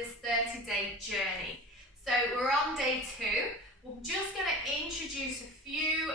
this 30-day journey. So we're on day 2. We're just going to introduce a few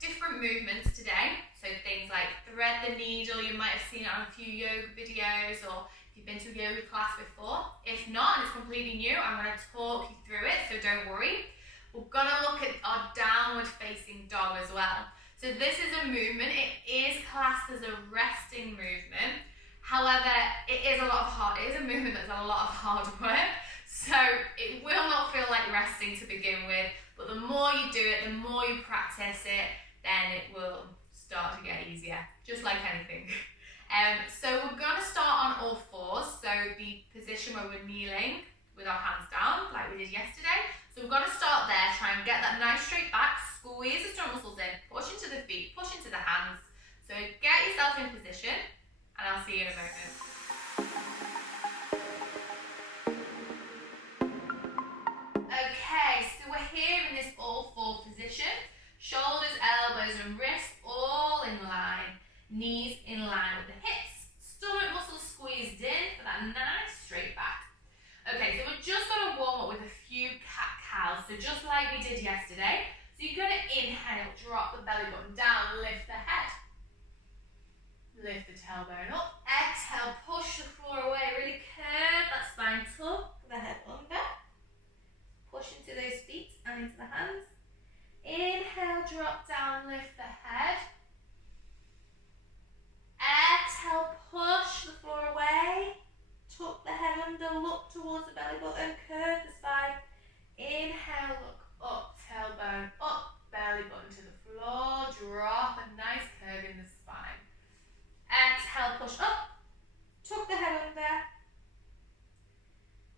different movements today. So things like thread the needle, you might have seen it on a few yoga videos, or if you've been to a yoga class before. If not, and it's completely new, I'm going to talk you through it, so don't worry. We're going to look at our downward facing dog as well. So this is a movement, it is classed as a resting movement. However, it is a movement that's a lot of hard work. So it will not feel like resting to begin with, but the more you do it, the more you practice it, then it will start to get easier, just like anything. So we're going to start on all fours, so the position where we're kneeling with our hands down, like we did yesterday. So we're going to start there, try and get that nice straight back, squeeze the stomach muscles in, push into the feet, push into the hands. So get yourself in position, and I'll see you in a moment. Okay, so we're here in this all four position. Shoulders, elbows and wrists all in line. Knees in line with the hips. Stomach muscles squeezed in for that nice straight back. Okay, so we're just going to warm up with a few cat-cows. So just like we did yesterday. So you're going to inhale, drop the belly button down, lift the head. Lift the tailbone up. Exhale, push the floor away. Really curve that spine, tuck the head under. Push into those feet and into the hands. Inhale, drop down, lift the head. Exhale, push the floor away. Tuck the head under, look towards the belly button, curve the spine. Inhale, look up, tailbone up, belly button to the floor. Drop a nice curve in the spine. Exhale, push up, tuck the head under.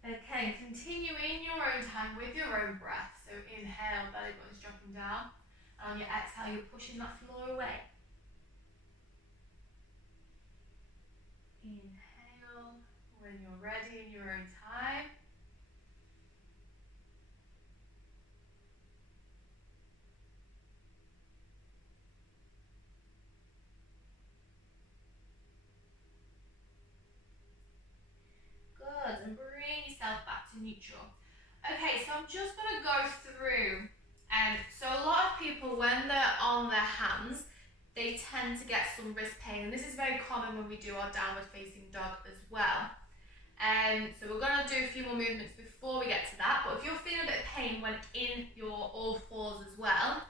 Okay, continue in your own time with your own breath. So inhale, belly button's dropping down. And on your exhale, you're pushing that floor away. Inhale when you're ready in your own time. Good, and bring yourself back to neutral. Okay, so I'm just going to go through, so a lot of people, when they're on their hands, they tend to get some wrist pain, and this is very common when we do our downward facing dog as well. So we're going to do a few more movements before we get to that, but if you're feeling a bit of pain when in your all fours as well,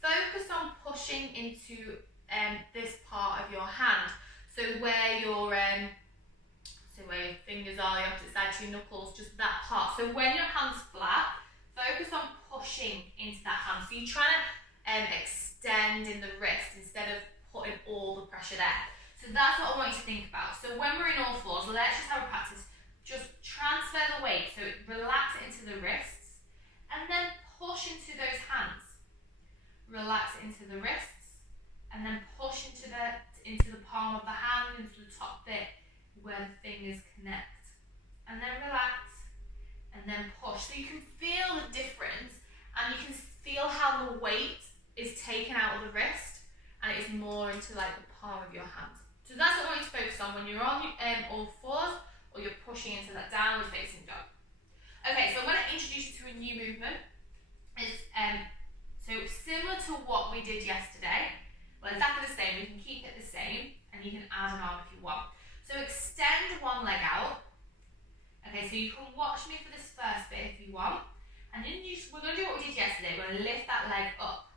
focus on pushing into this part of your hand, so where your fingers are, the opposite side to your knuckles, just that part. So when your hand's flat, focus on pushing into that hand. So you're trying to extend in the wrist instead of putting all the pressure there. So that's what I want you to think about. So when we're in all fours, let's just have a practice. Just transfer the weight, so relax it into the wrists, and then push into those hands. Relax it into the wrists, and then push into the palm of the hand, into the top bit where the fingers connect, and then relax, and then push. So you can feel the difference, and you can feel how the weight is taken out of the wrist, and it is more into like the palm of your hand. So that's what I want you to focus on when you're on all fours, or you're pushing into that downward facing dog. Okay, so I'm going to introduce you to a new movement. It's so similar to what we did yesterday. Well, exactly the same. You can keep it the same, and you can add an arm if you want. So extend one leg out. Okay, so you can watch me for this first bit if you want. And then we're going to do what we did yesterday. We're going to lift that leg up.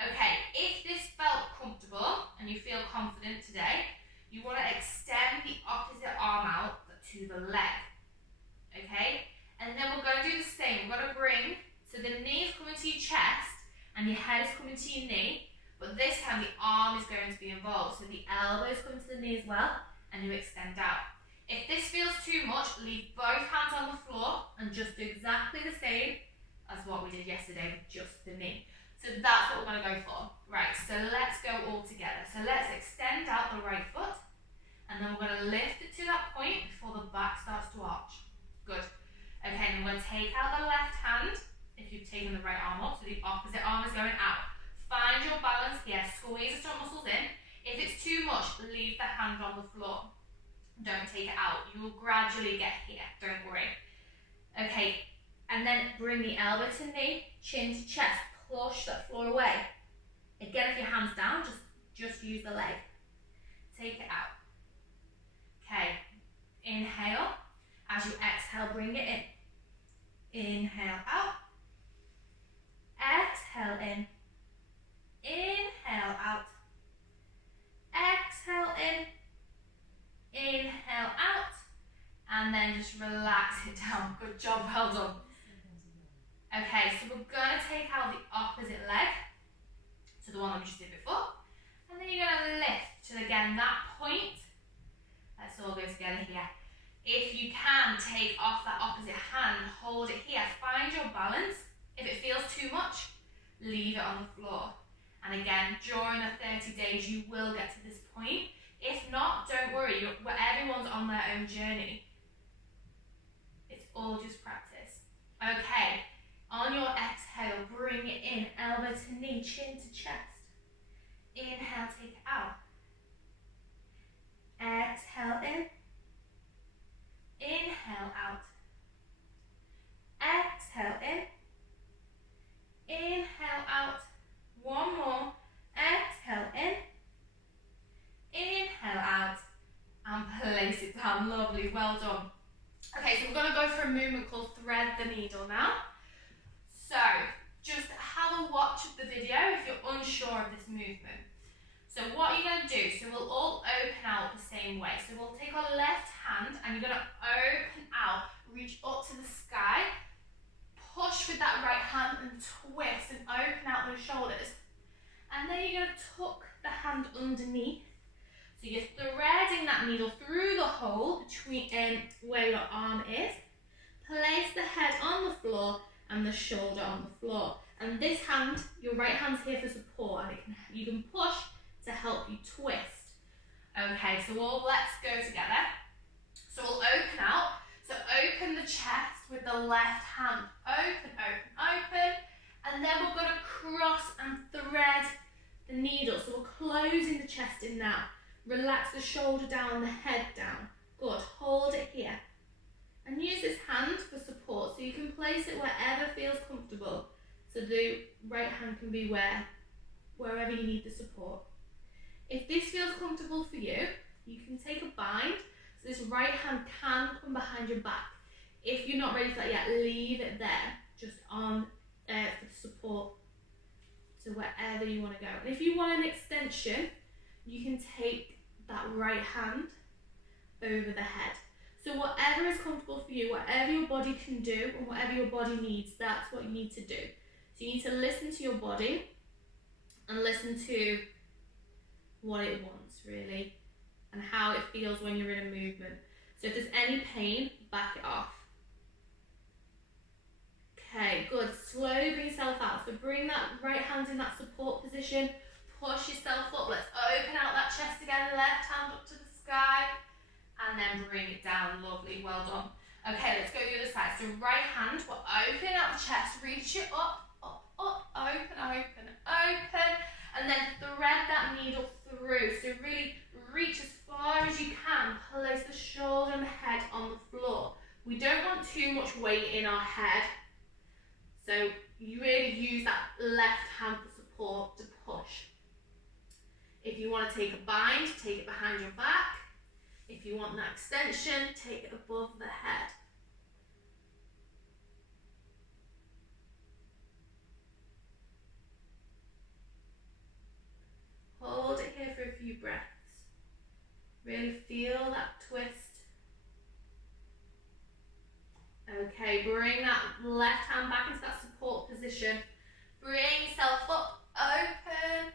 Okay, if this felt comfortable and you feel confident today, you want to extend the opposite arm out to the leg. Okay, and then we're going to do the same. We're going to bring, so the knee is coming to your chest and your head is coming to your knee, but this time the arm is going to be involved. So the elbow is coming to the knee as well, and you extend out. If this feels too much, leave both hands on the floor and just do exactly the same as what we did yesterday with just the knee. So that's what we're going to go for. Right, so let's go all together. So let's extend out the right foot, and then we're going to lift it to that point before the back starts to arch. Good. Okay, and we're going to take out the left hand if you've taken the right arm up, so the opposite arm is going out. Find your balance here, squeeze the stomach muscles in. If it's too much, leave the hand on the floor. Don't take it out. You will gradually get here, don't worry. Okay, and then bring the elbow to knee, chin to chest, push that floor away. Again, if your hand's down, just use the leg. Take it out. Okay, inhale. As you exhale, bring it in. Inhale out. Exhale in. Inhale out. Exhale in. Inhale out. And then just relax it down. Good job, well done. Okay, so we're going to take out the opposite leg. So the one that we just did before. And then you're going to lift to, again, that point. Let's all go together here. If you can, take off that opposite hand, hold it here. Find your balance. If it feels too much, leave it on the floor. And again, during the 30 days, you will get to this point. If not, don't worry. Everyone's on their own journey. It's all just practice. Okay, on your exhale, bring it in. Elbow to knee, chin to chest. Inhale, take it out. Exhale in. Inhale out. Exhale in. Inhale out. One more. Exhale in. Inhale out. And place it down. Lovely. Well done. Okay, so we're going to go for a movement called thread the needle now. So just have a watch of the video if you're unsure of this movement. So what you're going to do, so we'll all open out the same way. So we'll take our left hand and you're going to open out, reach up to the sky, push with that right hand and twist and open out those shoulders. And then you're going to tuck the hand underneath. So you're threading that needle through the hole between where your arm is. Place the head on the floor and the shoulder on the floor. And this hand, your right hand's here for support, and you can push to help you twist. Okay, so let's go together. So we'll open out. So open the chest with the left hand. Open, open, open. And then we're going to cross and thread the needle. So we're closing the chest in now. Relax the shoulder down, the head down. Good, hold it here. And use this hand for support. So you can place it wherever feels comfortable. So the right hand can be wherever you need the support. If this feels comfortable for you, you can take a bind. So this right hand can come behind your back. If you're not ready for that yet, leave it there, just on for support to wherever you want to go. And if you want an extension, you can take that right hand over the head. So whatever is comfortable for you, whatever your body can do and whatever your body needs, that's what you need to do. So you need to listen to your body and listen to what it wants, really, and how it feels when you're in a movement. So if there's any pain, back it off. Okay, good. Slowly bring yourself out. So bring that right hand in that support position. Push yourself up. Let's open out that chest again. Left hand up to the sky. And then bring it down. Lovely. Well done. Okay, let's go the other side. So right hand, we're opening out the chest. Reach it up, up, up. Open, open, open. And then thread that needle through. So really reach as far as you can. Place the shoulder and the head on the floor. We don't want too much weight in our head. So you really use that left hand for support to push. If you want to take a bind, take it behind your back. If you want that extension, take it above the head. Hold it here for a few breaths. Really feel that twist. Okay, bring that left hand back into that support position. Bring yourself up, open,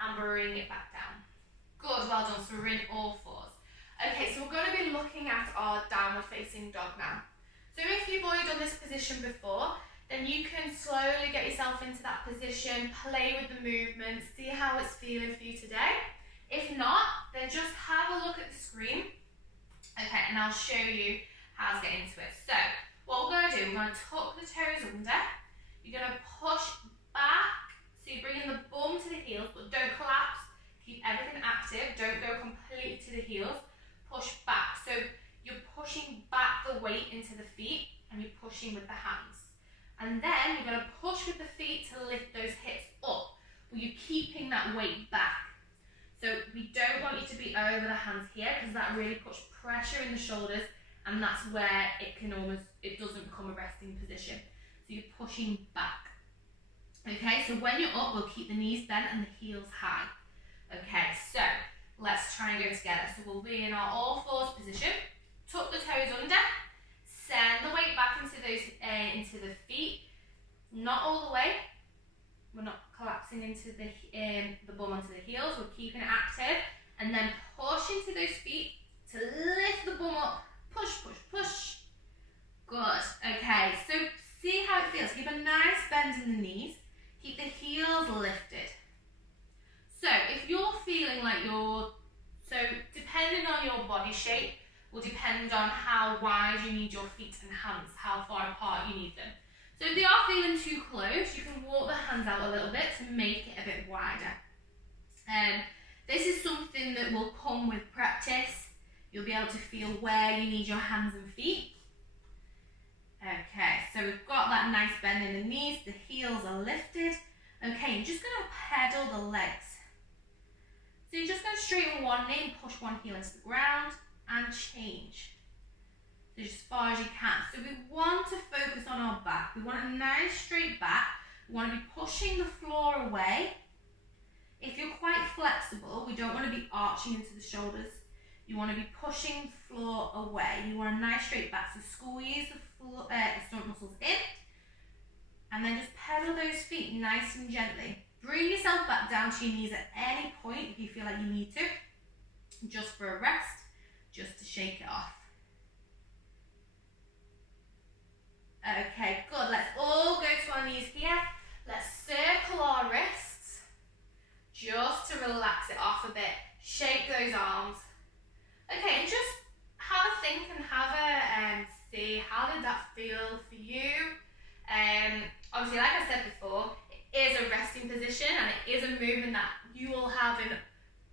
and bring it back down. Good, well done. So we're in all fours. Okay, so we're going to be looking at our downward facing dog now. So if you've already done this position before, then you can slowly get yourself into that position, play with the movement, see how it's feeling for you today. If not, then just have a look at the screen. Okay, and I'll show you how to get into it. So what we're going to do, we're going to tuck the toes under. You're going to push back. So you're bringing the bum to the heels, but don't collapse. Keep everything active. Don't go completely to the heels. push back. So you're pushing back the weight into the feet and you're pushing with the hands. And then you're going to push with the feet to lift those hips up, but you're keeping that weight back. So we don't want you to be over the hands here because that really puts pressure in the shoulders, and that's where it doesn't become a resting position. So you're pushing back. Okay, so when you're up, we'll keep the knees bent and the heels high. Okay, so let's try and go together. So we'll be in our all fours position. Tuck the toes under. Send the weight back into the feet. Not all the way. We're not collapsing into the bum onto the heels. We're keeping it active. And then push into those feet to lift the bum up. Push, push, push. Good. Okay, so see how it feels. Keep a nice bend in the knees. Keep the heels lifted. So if you're feeling like depending on your body shape, will depend on how wide you need your feet and hands, how far apart you need them. So if they are feeling too close, you can walk the hands out a little bit to make it a bit wider. This is something that will come with practice. You'll be able to feel where you need your hands and feet. Okay, so we've got that nice bend in the knees, the heels are lifted. Okay, you're just going to pedal the legs. So you're just going to straighten one knee and push one heel into the ground and change. So just as far as you can. So we want to focus on our back. We want a nice straight back. We want to be pushing the floor away. If you're quite flexible, we don't want to be arching into the shoulders. You want to be pushing the floor away. You want a nice straight back. So squeeze the stomach muscles in. And then just pedal those feet nice and gently. Bring yourself back down to your knees at any point if you feel like you need to. Just for a rest. Just to shake it off. Okay, good. Let's all go to our knees here. Let's circle our wrists. Just to relax it off a bit. Shake those arms. Okay, and just have a think and have a see how did that feel for you. Obviously, like I said before, it is a resting position and it is a movement that you will have in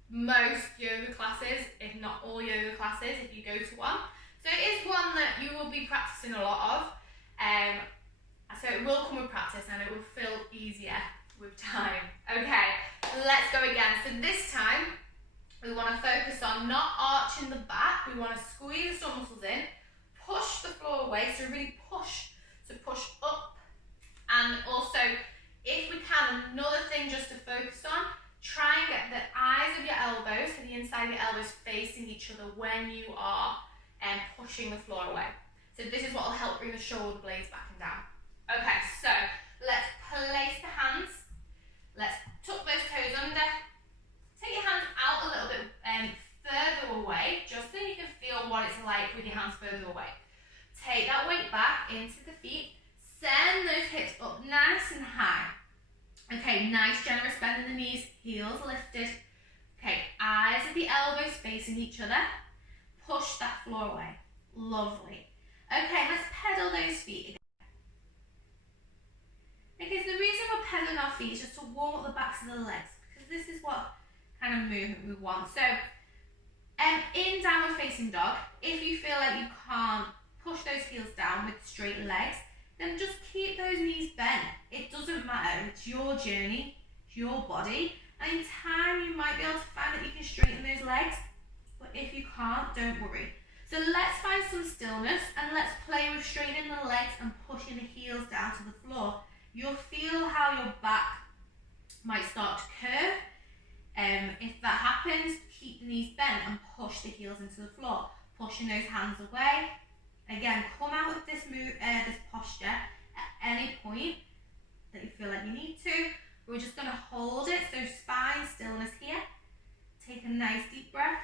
most yoga classes, if not all yoga classes, if you go to one. So it is one that you will be practicing a lot of. So it will come with practice and it will feel easier with time. Okay, let's go again. So this time, we want to focus on not arching the back. We want to squeeze the stomach muscles in, push the floor away, so really push. So push up. And also, if we can, another thing just to focus on, try and get the eyes of your elbows, so the inside of your elbows facing each other when you are pushing the floor away. So this is what will help bring the shoulder blades back and down. Okay, so let's place the hands. Let's tuck those toes under. Take your hands out a little bit further away, just so you can feel what it's like with your hands further away. Take that weight back into the feet. Send those hips up nice and high. Okay, nice generous bend in the knees, heels lifted. Okay, eyes of the elbows facing each other. Push that floor away. Lovely. Okay, let's pedal those feet again. Okay, so the reason we're pedaling our feet is just to warm up the backs of the legs, because this is what kind of movement we want. So, in downward facing dog, if you feel like you can't push those heels down with straight legs, then just keep those knees bent. It doesn't matter, it's your journey, it's your body, and in time you might be able to find that you can straighten those legs, but if you can't, don't worry. So let's find some stillness and let's play with straightening the legs and pushing the heels down to the floor. You'll feel how your back might start to curve. If that happens, keep the knees bent and push the heels into the floor, pushing those hands away. Again, come out of this this posture at any point that you feel like you need to. We're just going to hold it, so spine stillness here. Take a nice deep breath,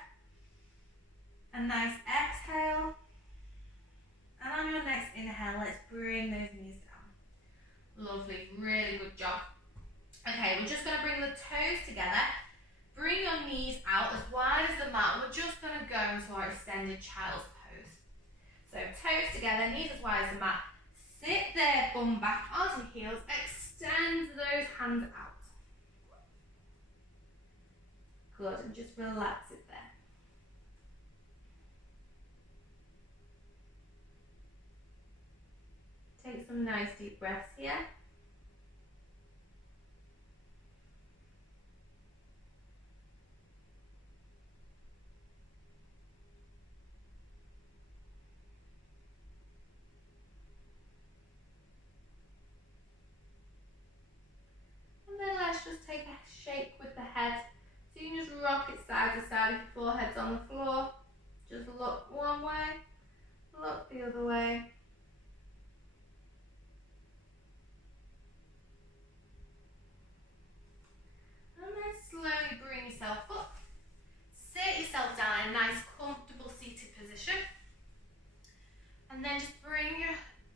a nice exhale, and on your next inhale, let's bring those knees down. Lovely, really good job. Okay, we're just going to bring the toes together. Bring your knees out as wide as the mat. We're just going to go into our extended child's pose. So toes together, knees as wide as the mat. Sit there, bum back onto heels. Extend those hands out. Good, and just relax it there. some nice deep breaths here. And then let's just take a shake with the head. So you can just rock it side to side if your forehead's on the floor. Just look one way, look the other way. And then slowly bring yourself up. Sit yourself down in a nice comfortable seated position. And then just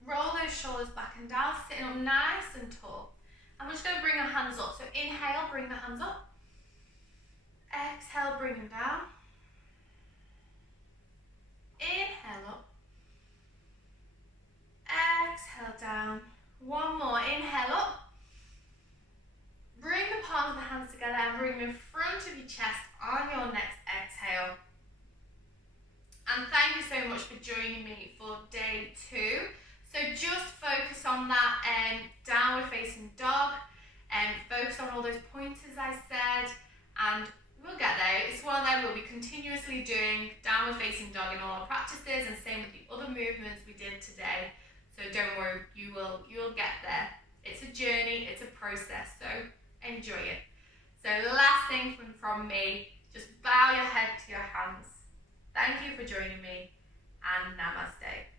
roll those shoulders back and down, sitting up nice and tall. And we're just going to bring our hands up. So inhale, bring the hands up. Exhale, bring them down. Inhale up. Exhale down. One more. Inhale up. Bring the palms of the hands together and bring them in front of your chest on your next exhale. And thank you so much for joining me for day 2. So just focus on that downward facing dog and focus on all those pointers I said, and we'll get there. It's one of them we'll be continuously doing downward facing dog in all our practices, and same with the other movements we did today. So don't worry, you'll get there. It's a journey, it's a process, so enjoy it. So the last thing from me, just bow your head to your hands. Thank you for joining me, and namaste.